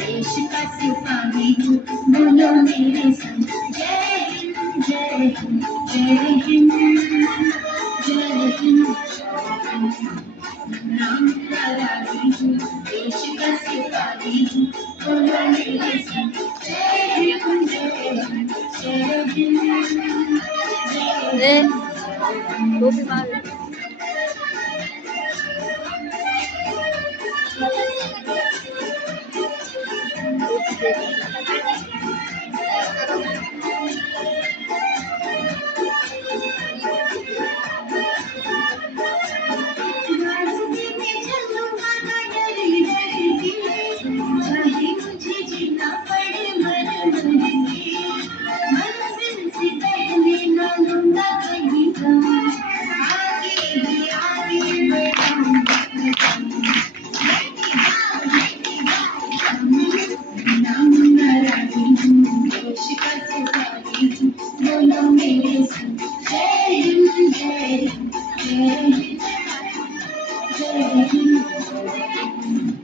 देश का सिपाही हूँ, बोलो मेरे संग जय हिंद जय हिंद जय हिंद जय हिंद। नाम राजी हूँ, देश का सिपाही हूँ, बोलो मेरे संग जय हिंद जय हिंद जय हिंद जय हिंद। रास्ते में चलूंगा ना डर डर के, चाहे मुझे जीना पड़े मर मर के, मंजिल से पहले ना लूंगा कहीं गम, आगे ही आगे बढ़ूंगा कदम, नाम राजी हूँ, देश का सिपाही हूँ, बोलो मेरे संग जय हिंद जय हिंद जय हिंद जय हिंद।